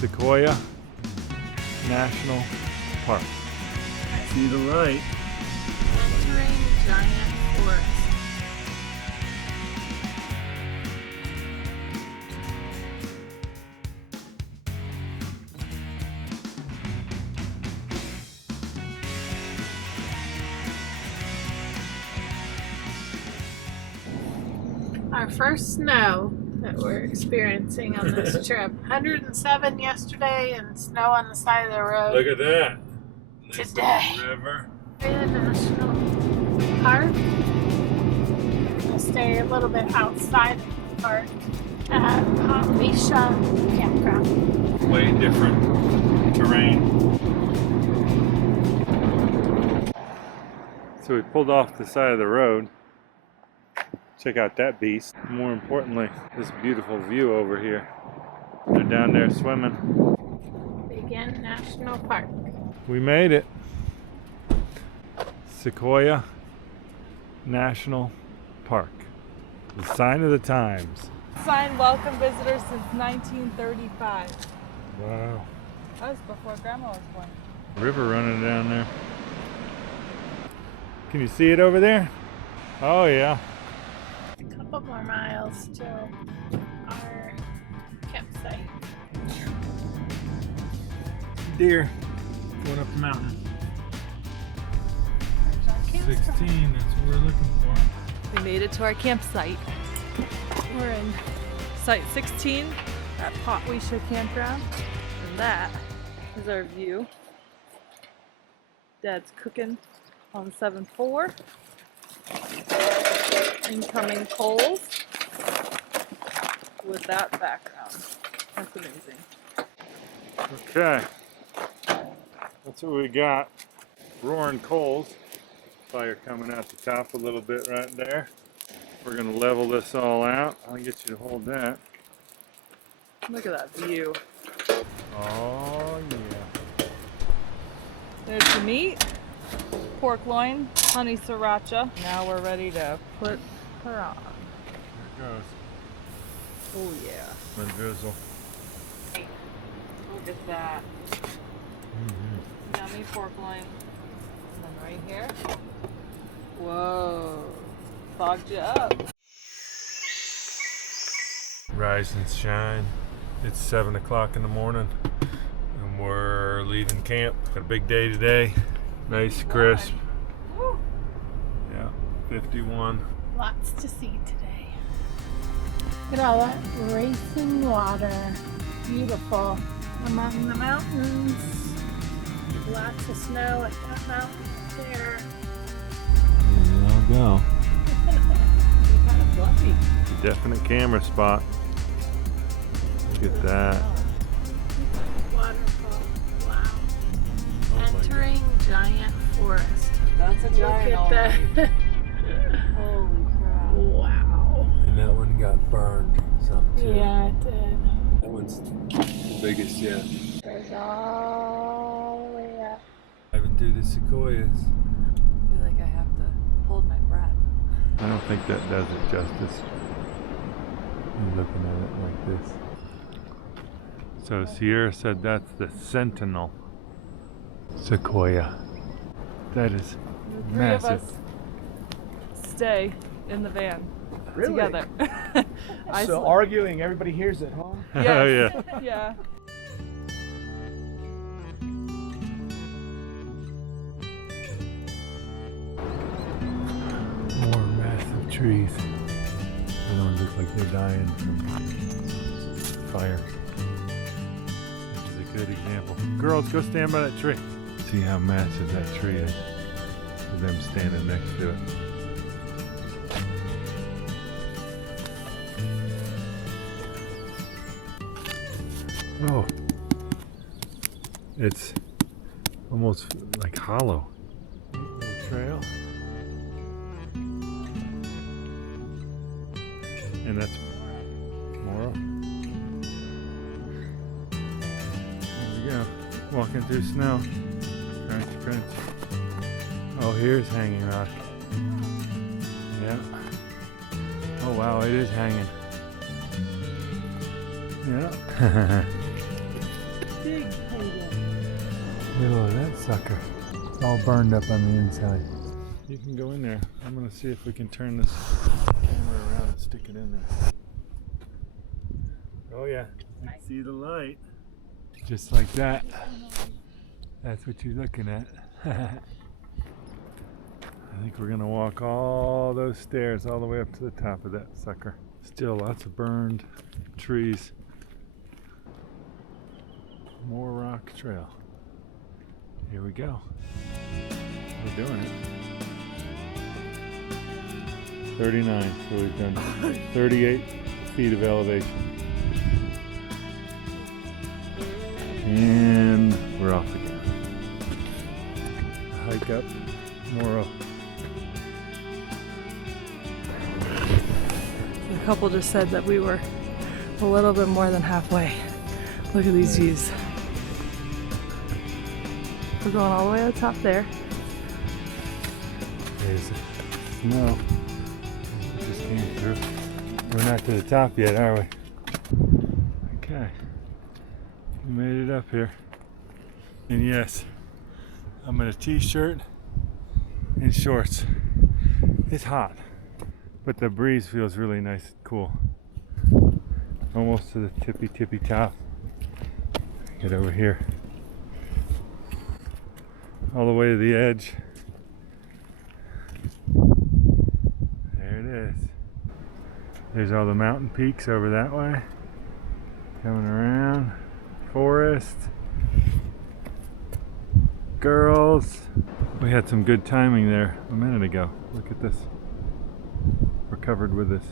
Sequoia National Park. See the light. Entering giant forest. Our first snow that we're experiencing on this trip. 107 yesterday and snow on the side of the road. Look at that. Today. River. Sequoia National Park. We're going to stay a little bit outside of the park at Potwisha Campground. Way different terrain. So we pulled off the side of the road. Check out that beast. More importantly, this beautiful view over here. They're down there swimming. Begin National Park. We made it. Sequoia National Park. The sign of the times. Sign welcome visitors since 1935. Wow. That was before Grandma was born. River running down there. Can you see it over there? Oh yeah. A couple more miles till our campsite. Deer going up the mountain. There's our campsite. 16, that's what we're looking for. We made it to our campsite. We're in site 16 at Potwisha Campground. And that is our view. Dad's cooking on the 7th floor. Incoming coals with that background. That's amazing. Okay. That's what we got. Roaring coals. Fire coming out the top a little bit right there. We're going to level this all out. I'll get you to hold that. Look at that view. Oh yeah. There's the meat. Pork loin, honey sriracha. Now we're ready to put her on. There it goes. Oh yeah. The drizzle. Look at that. Yummy pork loin. And then right here. Whoa. Fogged you up. Rise and shine. It's 7 o'clock in the morning and we're leaving camp. Got a big day today. Nice, crisp. Woo. Yeah, 51. Lots to see today. Look at all that racing water. Beautiful. Among the mountains. Lots of snow at that mountain there. There you go. Kind of fluffy. Definite camera spot. Look at that. Waterfall. Wow. Oh my Entering giant forest. That's a giant. Look at that. Holy crap. Wow. And that one got burned some too. Yeah, it did. That one's the biggest yet. There's all the way up. Driving through the Sequoias. I feel like I have to hold my breath. I don't think that does it justice. I'm looking at it like this. So Sierra said that's the Sentinel Sequoia. That is The three massive. of us stay in the van Really? together. So arguing, everybody hears it, huh? Yes. Oh yeah. Yeah. More massive trees. They don't look like they're dying from fire. This is a good example. Girls, go stand by that tree. See how massive that tree is. With them standing next to it. Oh. It's almost like hollow. Little trail. And that's Morro. There we go. Walking through snow. Crunch, crunch. Oh, here's Hanging Rock. Yeah. Oh wow, it is hanging. Yeah. sucker. It's all burned up on the inside. You can go in there. I'm gonna see if we can turn this camera around and stick it in there. Oh yeah, you can see the light. Just like that. That's what you're looking at. I think we're gonna walk all those stairs all the way up to the top of that sucker. Still lots of burned trees. More rock trail. Here we go. We're doing it. 39, so we've done 38 feet of elevation. And we're off again. Hike up Morro. The couple just said that we were a little bit more than halfway. Look at these views. We're going all the way to the top there. There's the snow. Just came through. We're not to the top yet, are we? Okay. We made it up here. And yes, I'm in a t-shirt and shorts. It's hot, but the breeze feels really nice and cool. Almost to the tippy top. Get over here. All the way to the edge. There it is. There's all the mountain peaks over that way. Coming around. Forest. Girls. We had some good timing there a minute ago. Look at this. We're covered with this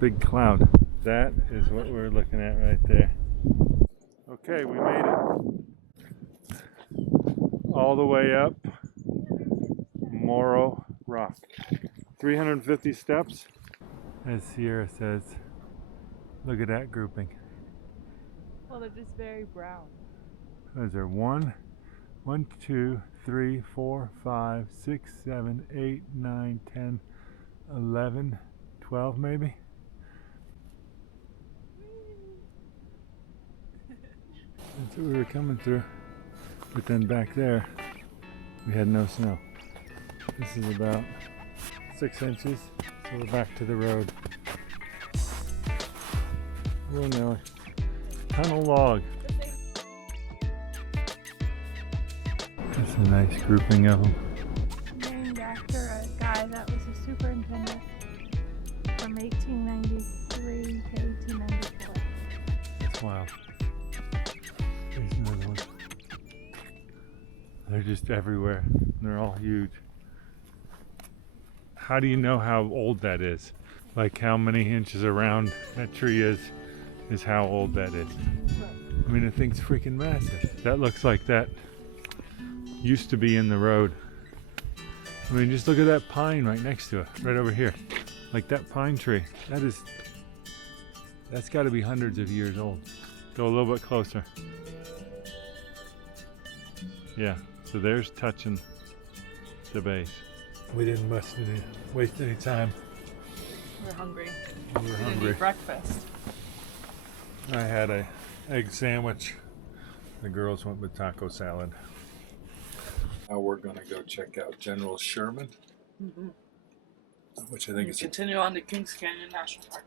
big cloud. That is what we're looking at right there. Okay, we made it. All the way up Morro Rock. 350 steps. As Sierra says, look at that grouping. Well, they're just very brown. Those are 1, 2, 3, 4, 5, 6, 7, 8, 9, 10, 11, 12 maybe? That's what we were coming through. But then back there, we had no snow. This is about 6 inches, so we're back to the road. Oh no, tunnel log. That's a nice grouping of them. Named after a guy that was a superintendent from 1893 to 1894. That's wild. There's another one. They're just everywhere. They're all huge. How do you know how old that is? Like how many inches around that tree is how old that is. I mean, the thing's freaking massive. That looks like that used to be in the road. I mean, just look at that pine right next to it, right over here. Like that pine tree. That's got to be hundreds of years old. Go a little bit closer. Yeah, so there's touching the base. We didn't waste any time. We're hungry. We were We didn't hungry. eat breakfast. I had a egg sandwich. The girls went with taco salad. Now we're gonna go check out General Sherman, which I think is Continue on to Kings Canyon National Park.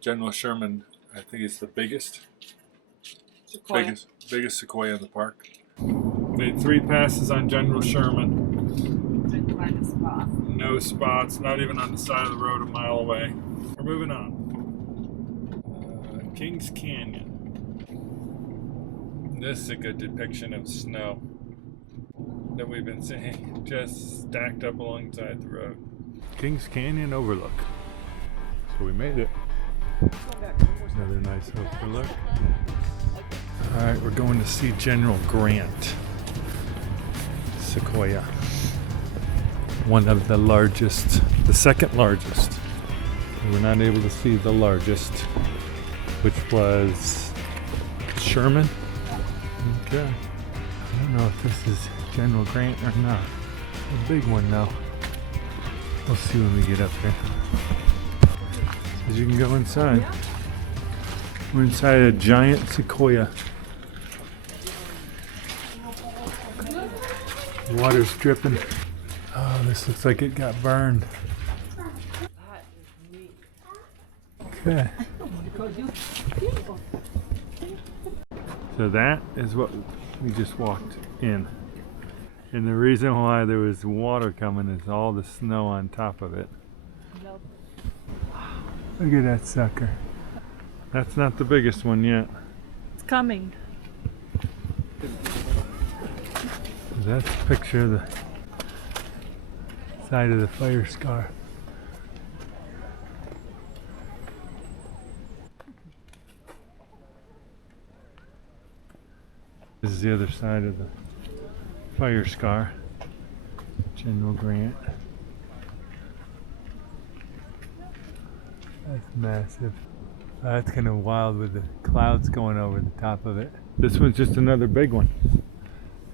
General Sherman. I think it's the biggest Sequoia. biggest sequoia in the park. Made 3 passes on General Sherman. Didn't find a spot. No spots, not even on the side of the road a mile away. We're moving on. Kings Canyon. This is a good depiction of snow that we've been seeing, just stacked up alongside the road. Kings Canyon Overlook. So we made it. Another nice overlook. Alright, we're going to see General Grant. Sequoia. One of the largest, the second largest. We were not able to see the largest, which was Sherman. Okay. I don't know if this is General Grant or not. A big one though. We'll see when we get up here. As you can go inside. We're inside a giant sequoia. Water's dripping. Oh, this looks like it got burned. Okay. So that is what we just walked in. And the reason why there was water coming is all the snow on top of it. Look at that sucker. That's not the biggest one yet. It's coming. That's a picture of the side of the fire scar. This is the other side of the fire scar. General Grant. That's massive. That's kind of wild with the clouds going over the top of it. This one's just another big one.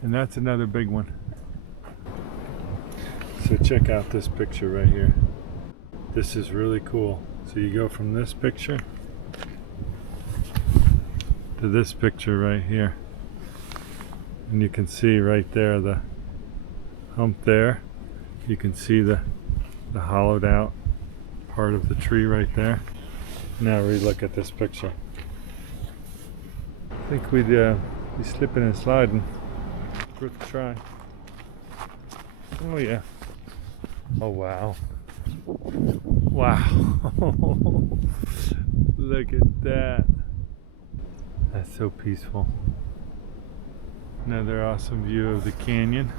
And that's another big one. So check out this picture right here. This is really cool. So you go from this picture to this picture right here. And you can see right there the hump there. You can see the hollowed out part of the tree right there. Now re-look at this picture. I think we'd be slipping and sliding. Worth a try. Oh yeah. Oh wow. Wow. Look at that. That's so peaceful. Another awesome view of the canyon.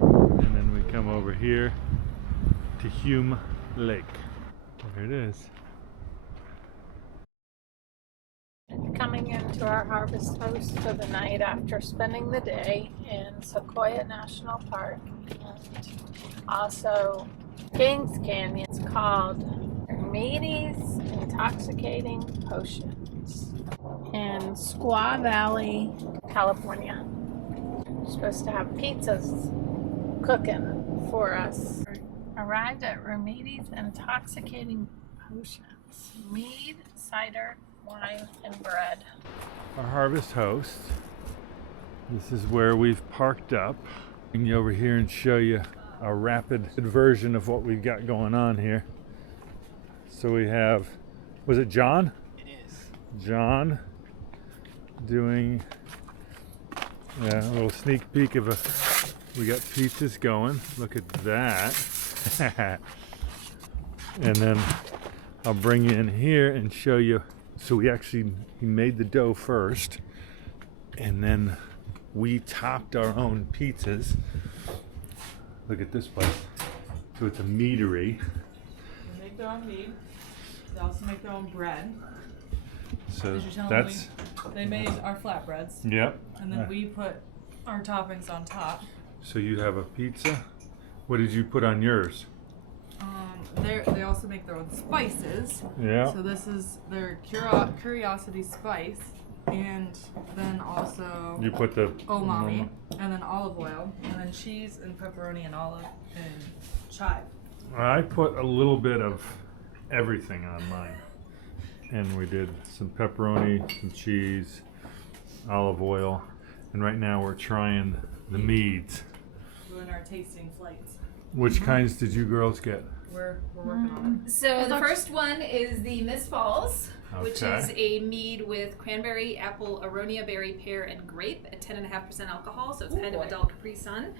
And then we come over here to Hume Lake. There it is. Coming into our harvest house for the night after spending the day in Sequoia National Park and also Kings Canyon. It's called Remedies Intoxicating Potions in Squaw Valley, California. We're supposed to have pizzas cooking for us. Arrived at Remedies Intoxicating Potions. Mead, cider, wine, and bread. Our harvest host. This is where we've parked up. I can go over here and show you a rapid version of what we've got going on here. So we have, was it John? It is. John doing a little sneak peek of we got pizzas going. Look at that. And then I'll bring you in here and show you. So he made the dough first, and then we topped our own pizzas. Look at this place. So it's a meadery. They make their own mead. They also make their own bread. So As you're telling that's, me, they made our flatbreads, yep. and then we put our toppings on top. So you have a pizza. What did you put on yours? They also make their own spices. Yeah. So this is their curiosity spice, and then also You put the umami, and then olive oil, and then cheese and pepperoni and olive and chive. I put a little bit of everything on mine. And we did some pepperoni, some cheese, olive oil, and right now we're trying the meads. Doing our tasting flights. Which kinds did you girls get? We're working on it. So the first one is the Miss Falls, which Okay. is a mead with cranberry, apple, aronia berry, pear, and grape at 10.5% alcohol. So it's kind of adult Capri Sun.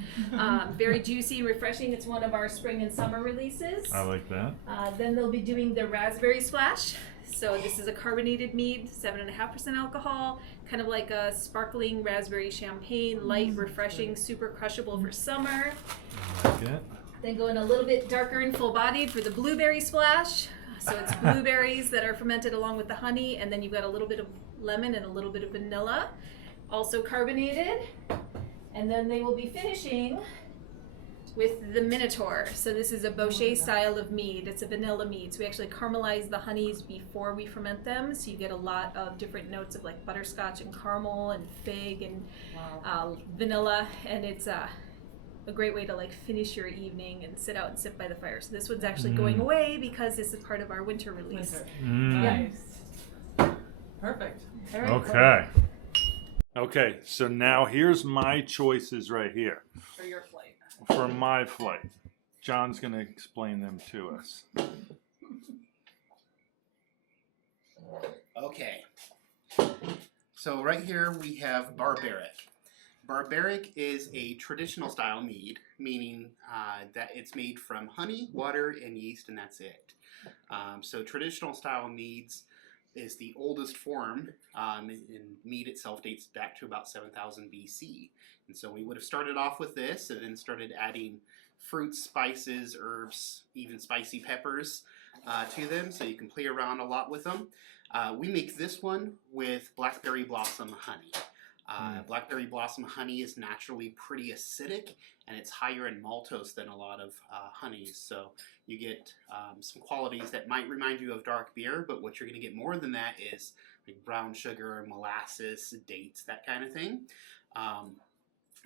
Very juicy and refreshing. It's one of our spring and summer releases. I like that. Then they'll be doing the raspberry splash. So this is a carbonated mead, 7.5% alcohol, kind of like a sparkling raspberry champagne, light, refreshing, super crushable for summer. I like it. Then going a little bit darker and full-bodied for the blueberry splash. So it's blueberries that are fermented along with the honey, and then you've got a little bit of lemon and a little bit of vanilla, also carbonated. And then they will be finishing with the Minotaur. So this is a Bochet style of mead. It's a vanilla mead. So we actually caramelize the honeys before we ferment them. So you get a lot of different notes of like butterscotch and caramel and fig and vanilla. And it's a great way to like finish your evening and sit out and sit by the fire. So this one's actually going away because this is part of our winter release. Nice. Perfect. All right. Okay. Okay, so now here's my choices right here For your flight. for my flight. John's going to explain them to us. Okay. So right here we have barbaric. Barbaric is a traditional style mead, meaning that it's made from honey, water, and yeast, and that's it. So traditional style meads is the oldest form, and mead itself dates back to about 7000 BC. And so we would have started off with this and then started adding fruits, spices, herbs, even spicy peppers to them, so you can play around a lot with them. We make this one with blackberry blossom honey. Blackberry blossom honey is naturally pretty acidic, and it's higher in maltose than a lot of honeys. So you get some qualities that might remind you of dark beer, but what you're going to get more than that is like brown sugar, molasses, dates, that kind of thing.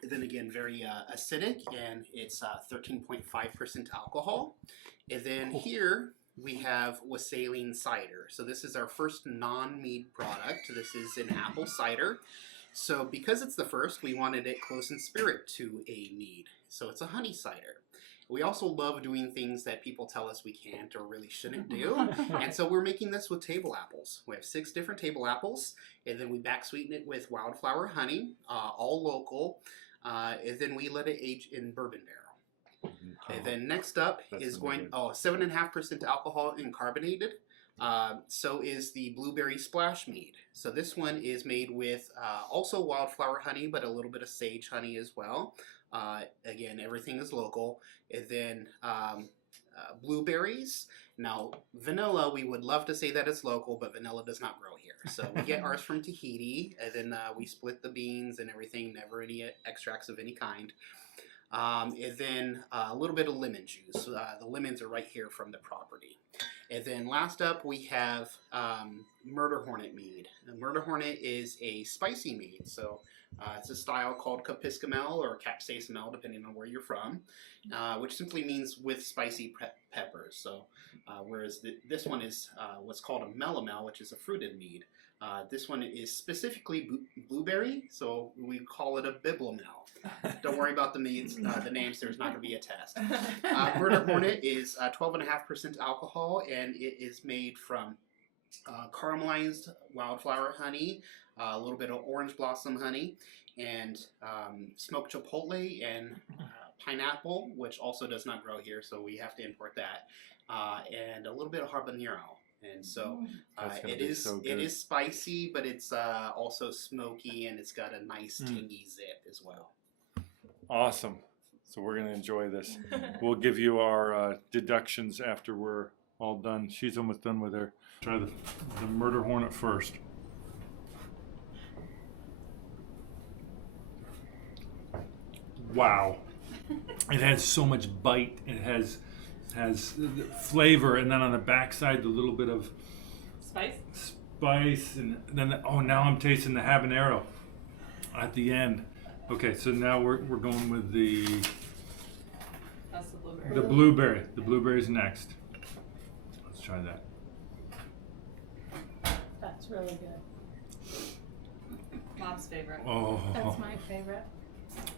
Then again, very acidic, and it's 13.5% alcohol. And then here we have wassailin cider. So this is our first non-mead product. This is an apple cider. So because it's the first, we wanted it close in spirit to a mead. So it's a honey cider. We also love doing things that people tell us we can't or really shouldn't do. And so we're making this with table apples. We have 6 different table apples, and then we back sweeten it with wildflower honey, all local. And then we let it age in bourbon barrel. And then next up is going 7.5% alcohol and carbonated. So is the blueberry splash mead. So this one is made with also wildflower honey, but a little bit of sage honey as well. Again, everything is local. And then blueberries. Now, vanilla, we would love to say that it's local, but vanilla does not grow here. So we get ours from Tahiti, and then we split the beans and everything, never any extracts of any kind. And then a little bit of lemon juice. The lemons are right here from the property. And then last up we have Murder Hornet mead. And Murder Hornet is a spicy mead. So it's a style called Capiscamel or Capsaicimel, depending on where you're from, which simply means with spicy peppers. So whereas this one is what's called a melomel, which is a fruited mead. This one is specifically blueberry, so we call it a biblomel. Don't worry about the names. There's not going to be a test. Murder Hornet is 12.5% alcohol, and it is made from caramelized wildflower honey, a little bit of orange blossom honey, and smoked chipotle and pineapple, which also does not grow here, so we have to import that, and a little bit of habanero. And so it is spicy, but it's also smoky, and it's got a nice tangy zip as well. Awesome. So we're going to enjoy this. We'll give you our deductions after we're all done. She's almost done with her. Try the Murder Hornet first. Wow. It has so much bite. It has flavor, and then on the backside, the little bit of spice, and then now I'm tasting the habanero at the end. Okay, so now we're going with That's the blueberry. the blueberry. The blueberry's next. Let's try that. That's really good. Mom's favorite. Oh, That's my favorite.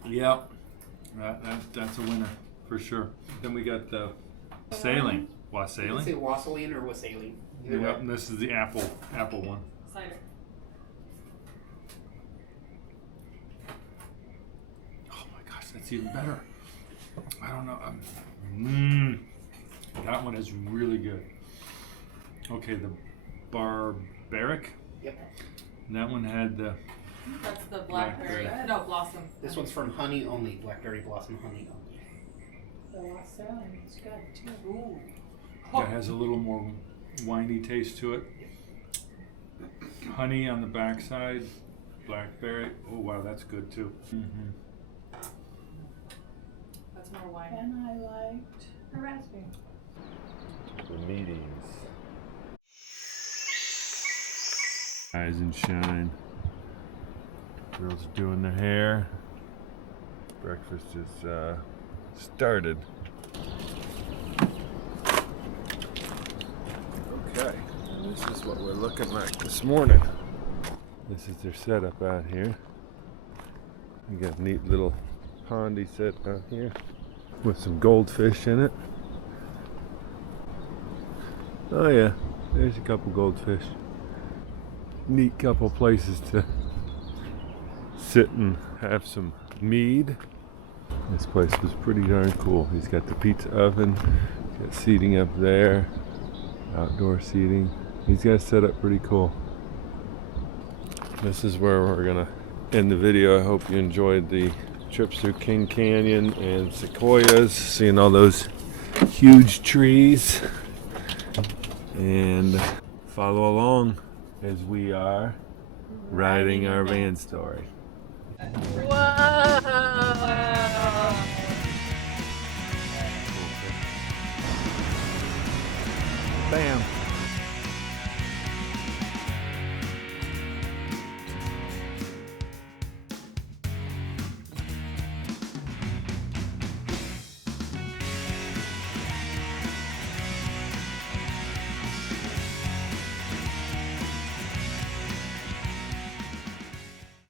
yep. That's a winner for sure. Then we got the wassailin. You can say Wassailin. wassailin or wassailin. Either Yep, way. and this is the apple one. Cider. Oh my gosh, that's even better. I don't know. That one is really good. Okay, the barbaric. Yep. And that one had the That's the blackberry. Blackberry. No, blossom. This one's from honey only, blackberry blossom honey only. The wassailin is good too. Ooh. that has a little more winey taste to it. Honey on the backside, blackberry. Oh wow, that's good too. That's more wine. And I liked the raspberry. Remedies. Rise and shine. Girls are doing their hair. Breakfast is started. Okay, and this is what we're looking like this morning. This is their setup out here. You got a neat little pondy set out here with some goldfish in it. Oh yeah, there's a couple goldfish. Neat couple places to sit and have some mead. This place was pretty darn cool. He's got the pizza oven, he's got seating up there, outdoor seating. He's got it set up pretty cool. This is where we're gonna end the video. I hope you enjoyed the trips through King Canyon and Sequoias, seeing all those huge trees, and follow along as we are writing our van story. Whoa! Bam!